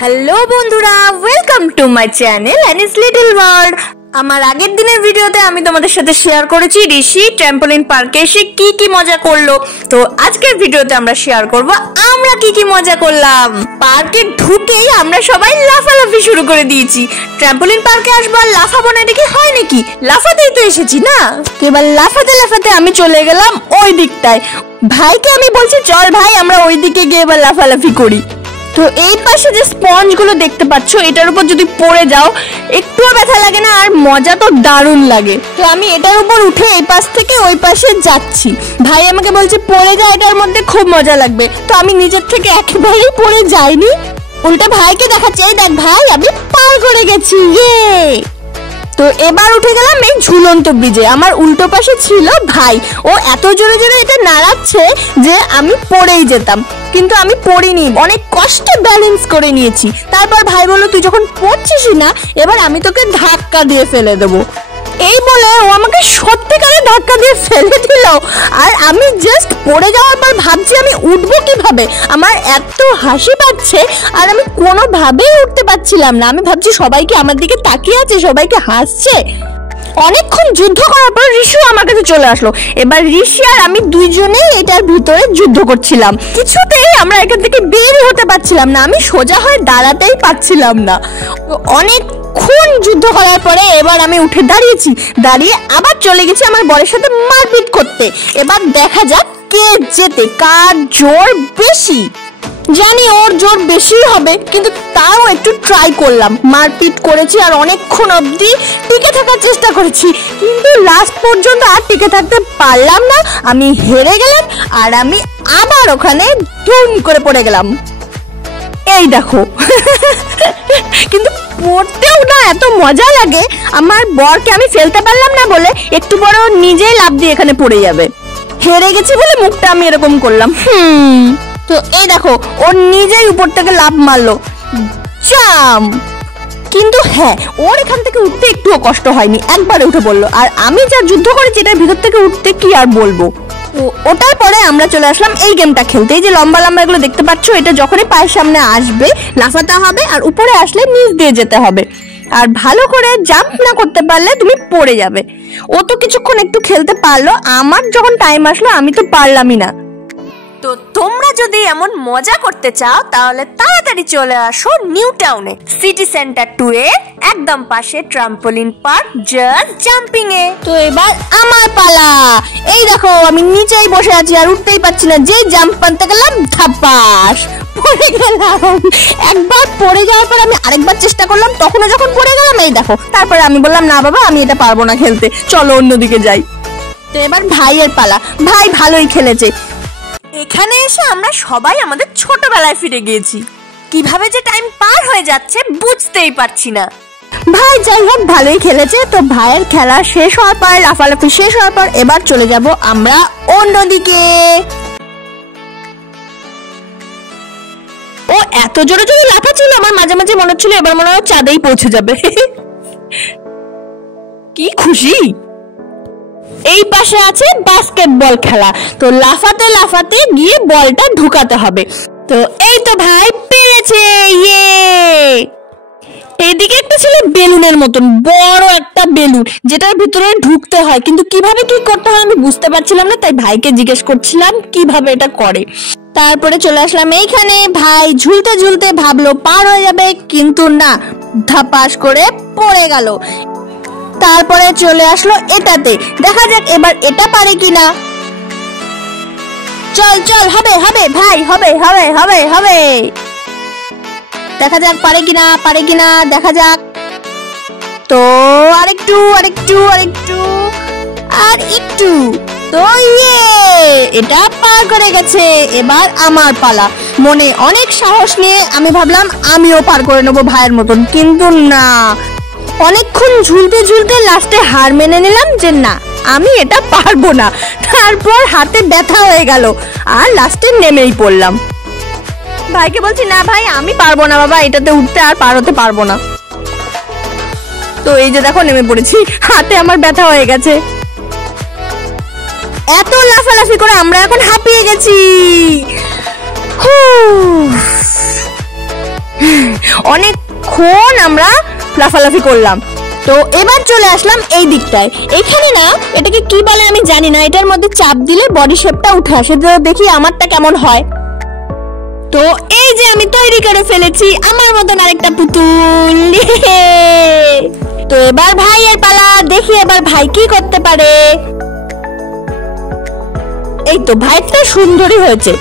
Hello বন্ধুরা, welcome to my channel anise little world. আমার আগের দিনের ভিডিওতে আমি তোমাদের সাথে শেয়ার করেছি ঋষি ট্র্যাম্পোলিন পার্কে এসে কি কি মজা করলো। তো আজকের ভিডিওতে আমরা শেয়ার করব আমরা কি কি মজা করলাম। পার্কে ঢুকেই আমরা সবাই লাফালাফি শুরু করে দিয়েছি। ট্র্যাম্পোলিন পার্কে আসবো আর লাফাবো না, এটা কি হয় নাকি? লাফাতেই তো এসেছি না। এবার লাফাতে লাফাতে আমি চলে গেলাম ওই দিকটায়। ভাইকে আমি বলছি চল ভাই আমরা ওই দিকে গিয়ে এবার লাফালাফি করি। তো এই পাশে যে স্পঞ্জ গুলো দেখতে পাচ্ছ, এটার উপর যদি পড়ে যাও একটুও ব্যথা লাগে না আর মজা তো দারুণ লাগে। তো আমি এটার উপর উঠে এই পাশ থেকে ওই পাশে যাচ্ছি। ভাই আমাকে বলছে পড়ে যা, এটার মধ্যে খুব মজা লাগবে। তো আমি নিজের থেকে একেবারেই পড়ে যাইনি, উল্টা ভাইকে দেখাচ্ছি এই দেখ ভাই আমি পার করে গেছি। তো এবার উঠে গেলাম এই ঝুলন্ত ব্রিজে। আমার উল্টো পাশে ছিল ভাই, ও এত জোরে জোরে এটা নাড়াচ্ছে যে আমি পড়েই যেতাম, কিন্তু আমি পড়িনি, অনেক কষ্টে ব্যালেন্স করে নিয়েছি। তারপর ভাই বলল তুই যখন পড়ছিসই না এবার আমি তোকে ধাক্কা দিয়ে ফেলে দেবো। এই বলে ও আমাকে সত্যিকারে ধাক্কা দিয়ে ফেলে দিল। আর আমি জাস্ট পড়ে যাওয়ার পর ভাবছি আমি উঠবো কিভাবে। আমার এত হাসি পাচ্ছে আর আমি কোনোভাবেই উঠতে পারছিলাম না। আমি ভাবছি সবাই কি আমার দিকে তাকিয়ে আছে, সবাইকে হাসছে। অনেকক্ষণ যুদ্ধ করার পর ঋষি আমার কাছে চলে আসলো। এবার ঋষি আর আমি দুইজনেই এটার ভিতরে যুদ্ধ করছিলাম। কিছুতেই আমরা এখান থেকে বের হতে পারছিলাম না, আমি সোজা হয়ে দাঁড়াতেই পারছিলাম না। অনেকক্ষণ যুদ্ধ করার পরে এবার আমি উঠে দাঁড়িয়েছি, দাঁড়িয়ে আবার চলে গেছি আমার বরের সাথে মারপিট করতে। এবার দেখা যাক কে জেতে, কার জোর বেশি। জানি ওর জোর বেশি হবে, কিন্তু তাও একটু ট্রাই করলাম। মারপিট করেছি আর অনেকক্ষণ অবধি টিকে থাকার চেষ্টা করেছি, কিন্তু লাস্ট পর্যন্ত আর টিকে থাকতে পারলাম না। আমি হেরে গেলাম আর আমি আবার ওখানে ধুম করে পড়ে গেলাম। এই দেখো কিন্তু পড়তেও না এত মজা লাগে। আমার বরকে আমি ফেলতে পারলাম না বলে একটু বড় নিজেই লাফ দিয়ে এখানে পড়ে যাবে। হেরে গেছি বলে মুখটা আমি এরকম করলাম। তো এই দেখো ও নিজেই উপর থেকে লাফ মারলো, জাম্প। কিন্তু হ্যাঁ, ওর এখান থেকে উঠতে একটুও কষ্ট হয়নি, একবারে উঠে পড়লো। আর আমি যা যুদ্ধ করেছি এটার ভিতর থেকে উঠতে কি আর বলবো। তো ওটার পরে আমরা চলে আসলাম এই গেমটা খেলতে। এই যে লম্বা লম্বা এগুলো দেখতে পাচ্ছ, এটা যখনই পায়ের সামনে আসবে লাফাতে হবে আর উপরে আসলে নিচ দিয়ে যেতে হবে। আর ভালো করে জাম্প না করতে পারলে তুমি পড়ে যাবে। ও তো কিছুক্ষণ একটু খেলতে পারলো, আমার যখন টাইম আসলো আমি তো পারলামই না। তো তোমরা যদি এমন মজা করতে চাও তাহলে তাড়াতাড়ি চলে আসো নিউ টাউনে, সিটি সেন্টার 2 এর একদম পাশে ট্রাম্পোলিন পার্ক জাস্ট জাম্পিং এ। তো এবার আমার পালা। এই দেখো আমি নিচেই বসে আছি আর উঠতেই পারছি না। যেই জাম্প মারতে গেলাম ধাপাস পড়ে গেলাম। একবার পড়ে যাওয়ার পর আমি আরেকবার চেষ্টা করলাম, তখনও যখন পড়ে গেলাম এই দেখো। তারপরে আমি বললাম না বাবা আমি এটা পারবো না খেলতে, চলো অন্যদিকে যাই। তো এবার ভাইয়ের পালা। ভাই ভালোই খেলেছে। এখানে এসে আমরা সবাই আমাদের ছোটবেলায় ফিরে গিয়েছি। কিভাবে যে টাইম পার হয়ে যাচ্ছে বুঝতেই পারছি না। ভাই যাই হোক ভালোই খেলেছে। তো ভাইয়ের খেলা শেষ হওয়ার পর, লাফালাফি শেষ হওয়ার পর এবার চলে যাব আমরা অন্যদিকে। ও এত জোরে জোরে লাফাচ্ছিল আমার মাঝে মাঝে মনে হচ্ছিল এবার মনে হয় চাঁদেই পৌঁছে যাবে। কি খুশি। এই পাশে আছে বাস্কেটবল খেলা। তো লাফাতে লাফাতে গিয়ে বলটা ঢুকাতে হবে। তো এই তো ভাই পেরেছে, ইয়ে। এইদিকে একটা ছিল বেলুনের মতন বড় একটা বেলুন, যেটার ভিতরে ঢুকতে হয়, কিন্তু কিভাবে কি করতে হয় আমি বুঝতে পারছিলাম না, তাই ভাইকে জিজ্ঞেস করছিলাম কিভাবে এটা করে। তারপরে চলে আসলাম এইখানে। ভাই ঝুলতে ঝুলতে ভাবলো পার হয়ে যাবে, কিন্তু না, ধাপাস করে পড়ে গেল। তারপরে চলে আসলো এটাতে, দেখা যাক এবার এটা পারে কিনা। চল চল হবে হবে ভাই, হবে হবে হবে হবে, দেখা যাক পারে কিনা, পারে কিনা দেখা যাক। তো আরেকটু আরেকটু আরেকটু আর একটু। তো ইয়ে, এটা পার করে গেছে। এবার আমার পালা। মনে অনেক সাহস নিয়ে আমি ভাবলাম আমিও পার করে নেবো ভাইয়ের মতন, কিন্তু না। অনেকক্ষণ ঝুলতে ঝুলতে লাস্টে হার মেনে নিলাম যে না আমি এটা পারবো না। তারপর হাতে ব্যথা হয়ে গেল আর লাস্টে নেমেই পড়লাম। ভাইকে বলছি না ভাই আমি পারবো না বাবা, এটাতে উঠতে আর পার হতে পারবো না। তো এই যে দেখো নেমে পড়েছি, হাতে আমার ব্যথা হয়ে গেছে। এত লাফালাফি করে আমরা এখন হাঁপিয়ে গেছি। অনেকক্ষণ আমরা লাফালাফি করলাম। তো এবার চলে আসলাম এই দিকটায়। এখানে না এটাকে কি বলে আমি জানি না, এটার মধ্যে চাপ দিলে বডি শেপটা উঠে আসে। তো দেখি আমারটা কেমন হয়। তো এই যে আমি তৈরি করে ফেলেছি আমার মতন আরেকটা পুতুল। তো এবার ভাইয়ের পালা, দেখি এবার ভাই কি করতে পারে। এই তো ভাইটা সুন্দরই হয়েছে।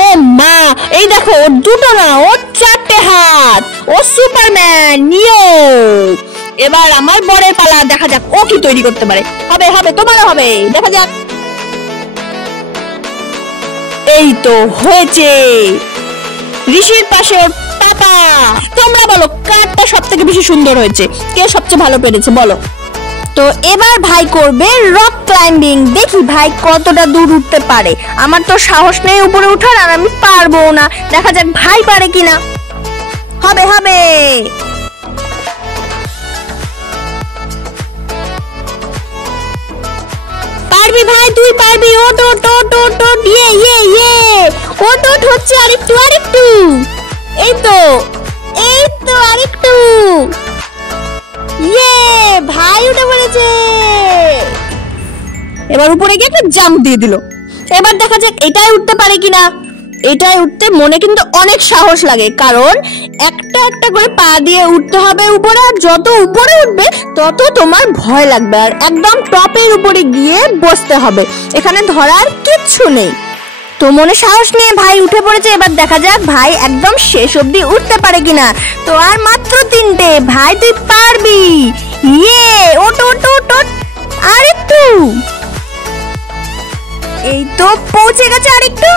ও মা, এই দেখো ওর দুটো না, ওর 4টে হাত, ও সুপারম্যান নিও। এবার আমার বরের পালা, দেখা যাক ও কি তৈরি করতে পারে। হবে হবে, তোমারও হবে, দেখা যাক। এই তো হয়েছে, ঋষির পাশে ওর পাপা। তোমরা বলো কারটা সব থেকে বেশি সুন্দর হয়েছে, কে সবচেয়ে ভালো পেরেছে বলো। তো এবার ভাই করবে রক ক্লাইম্বিং, দেখি ভাই কতটা দূর উঠতে পারে। আমার তো সাহস নেই উপরে উঠার, আর আমি পারবো না, দেখা যাক ভাই পারে কিনা। হবে হবে, পারবি ভাই, তুই পারবি। ও তো টো টো টো, ইয়ে ইয়ে ইয়ে, ও তো হচ্ছে, আরেকটু আরেকটু, এই তো এই তো আরেকটু, ইয়ে ভাই উঠে পড়েছে। এবার উপরে গিয়ে একটা জাম্প দিয়ে দিল। এবার দেখা যাক এটাই উঠতে পারে কিনা। এটাই উঠতে মনে কিন্তু অনেক সাহস লাগে, কারণ একটা একটা করে পা দিয়ে উঠতে হবে উপরে, আর যত উপরে উঠবে তত তোমার ভয় লাগবে, আর একদম টপের উপরে গিয়ে বসতে হবে, এখানে ধরার কিচ্ছু নেই। তো মনে সাহস নিয়ে ভাই উঠে পড়েছে। এবার দেখা যাক ভাই একদম শেষ অবধি উঠতে পারে কিনা। তো আর মাত্র 3টে, ভাই তুই পারবি। ইয়ে, ওট ওট ওট ওট, আরেকটু, এই তো পৌঁছে গেছে, আরেকটু,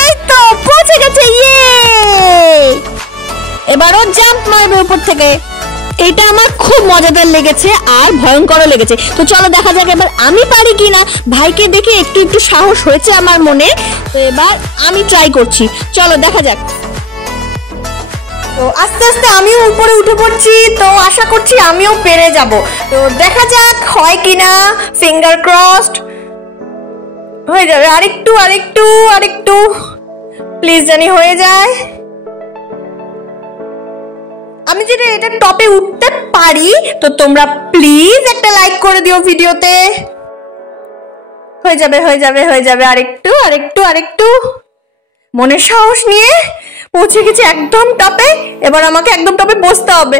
এই তো পৌঁছে গেছে, ইয়ে। এবারও জাম্প মারবে উপর থেকে। এটা আমার খুব মজাদার লেগেছে আর ভয়ঙ্করও লেগেছে। তো চলো দেখা যাক এবার আমি পারি কিনা। ভাইকে দেখে একটু একটু সাহস হয়েছে আমার মনে, তো এবার আমি ট্রাই করছি, চলো দেখা যাক। তো আস্তে আস্তে আমিও উপরে উঠে পড়ছি, তো আশা করছি আমিও পেরে যাব। তো দেখা যাক হয় কিনা, ফিঙ্গার ক্রসড। হয়ে যাবে, আরেকটু আরেকটু আরেকটু, প্লিজ জানি হয়ে যায়। আমি যদি এটা টপে উঠতে পারি তো তোমরা প্লিজ একটা লাইক করে দিও ভিডিওতে। হয়ে যাবে হয়ে যাবে হয়ে যাবে, আরেকটু আরেকটু আরেকটু। মনে সাহস নিয়ে পৌঁছে গেছি একদম টপে। এবার আমাকে একদম টপে বসতে হবে।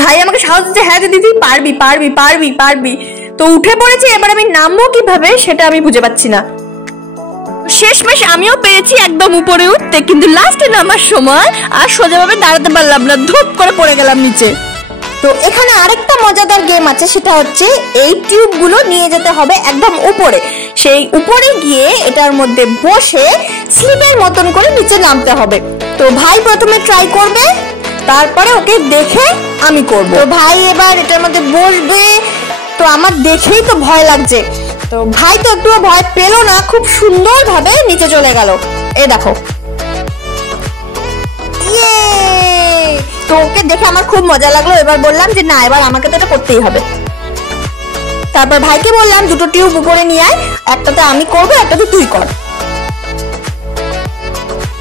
ভাই আমাকে সাহস দিচ্ছে, হ্যাঁ দিদি পারবি পারবি পারবি পারবি। তো উঠে পড়েছি, এবার আমি নামবো কিভাবে সেটা আমি বুঝে পাচ্ছি না। শেষমেশ আমিও পেরেছি একদম উপরে উঠতে, কিন্তু লাস্টে নামার সময় আর সোজাভাবে দাঁড়াতে পারলাম না, ধুপ করে পড়ে গেলাম নিচে। তো এখানে আরেকটা মজাদার গেম আছে, সেটা হচ্ছে এই টিউবগুলো নিয়ে যেতে হবে একদম উপরে। সেই উপরে গিয়ে এটার মধ্যে বসে স্লিপের মতন করে নিচে নামতে হবে। তো ভাই প্রথমে ট্রাই করবে, তারপরে ওকে দেখে আমি করব। তো ভাই এবার এটার মধ্যে বসবে। তো আমার দেখেই তো ভয় লাগছে। তো ভাই তো একটু ভয় পেলো না, খুব সুন্দর ভাবে নিচে চলে গেল। এই দেখো, তো ওকে দেখে আমার খুব মজা লাগলো। এবার বললাম যে না, এবার আমাকে তো এটা করতেই হবে। তারপর ভাইকে বললাম দুটো টিউব উপরে নিয়ে আয়, একটাতে আমি করবো, একটাতে তুই কর।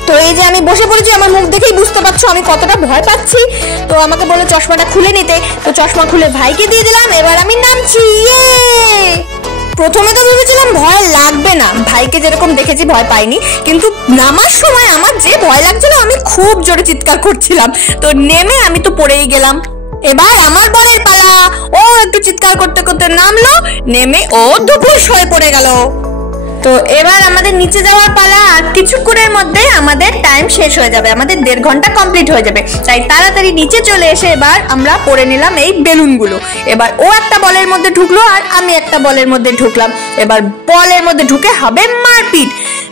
তো এই যে আমি বসে পড়েছি, আমার মুখ দেখেই বুঝতে পারছো আমি কতটা ভয় পাচ্ছি। তো আমাকে বললো চশমাটা খুলে নিতে, তো চশমা খুলে ভাইকে দিয়ে দিলাম। এবার আমি নামছি। প্রথমে তো ভেবেছিলাম ভয় লাগবে না, ভাইকে যেরকম দেখেছি ভয় পাইনি, কিন্তু নামার সময় আমার যে ভয় লাগছিল, আমি খুব জোরে চিৎকার করছিলাম। তো নেমে আমি তো পড়েই গেলাম। এবার আমার বরের পালা, ও একটু চিৎকার করতে করতে নামলো, নেমে ও দুপুর হয়ে পড়ে গেল। তো এবার আমাদের নিচে যাওয়ার পালা। আর কিছুক্ষণের মধ্যে আমাদের টাইম শেষ হয়ে যাবে, আমাদের 1.5 ঘন্টা কমপ্লিট হয়ে যাবে। তাই তাড়াতাড়ি নিচে চলে এসে এবার আমরা পরে নিলাম এই বেলুনগুলো। এবার ও একটা বলের মধ্যে ঢুকলো আর আমি একটা বলের মধ্যে ঢুকলাম। এবার বলের মধ্যে ঢুকে হবে মারপিট,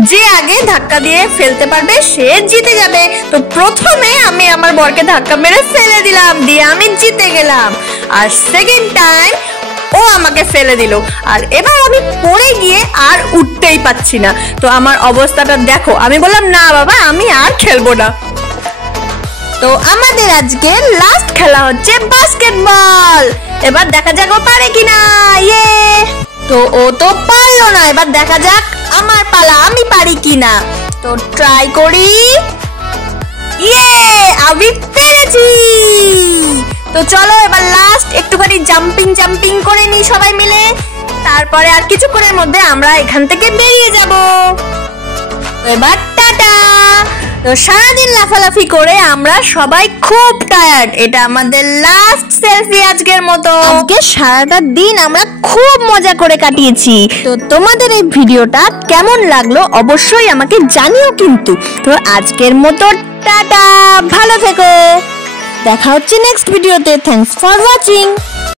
যে আগে ধাক্কা দিয়ে ফেলতে পারবে সে জিতে যাবে। তো প্রথমে আমি আমার বরকে ধাক্কা মেরে ফেলে দিলাম, দিয়ে আমি জিতে গেলাম। আর সেকেন্ড টাইম ও আমাকে ফেলে দিল, আর এবার আমি পড়ে গিয়ে আর উঠতেই পাচ্ছি না। তো আমার অবস্থাটা দেখো, আমি বললাম না বাবা আমি আর খেলবো না। তো আমাদের আজকে লাস্ট খেলা হচ্ছে বাস্কেটবল। এবার দেখা যাক ও পারে কিনা। ইয়ে, তো ও তো পারলো না। এবার দেখা যাক আমার পালা, আমি পারি কিনা। তো ট্রাই করি। ইয়ে, আমি পেরেছি। তো চলো এবার লাস্ট একটুখানি জাম্পিং করে নি সবাই মিলে, তারপরে আর কিছুক্ষণের মধ্যে আমরা এখান থেকে বেরিয়ে যাব। এবার টাটা। তো সারাদিন লাফালাফি করে আমরা সবাই খুব টায়ার্ড, এটা আমাদের লাস্ট সেলফি আজকের মতো। আজকে সারাটা দিন আমরা খুব মজা করে কাটিয়েছি। তো তোমাদের এই ভিডিওটা কেমন লাগলো অবশ্যই আমাকে জানিও কিন্তু। তো আজকের মতো টাটা, ভালো থেকো, দেখা হচ্ছে নেক্সট ভিডিওতে। Thanks for watching.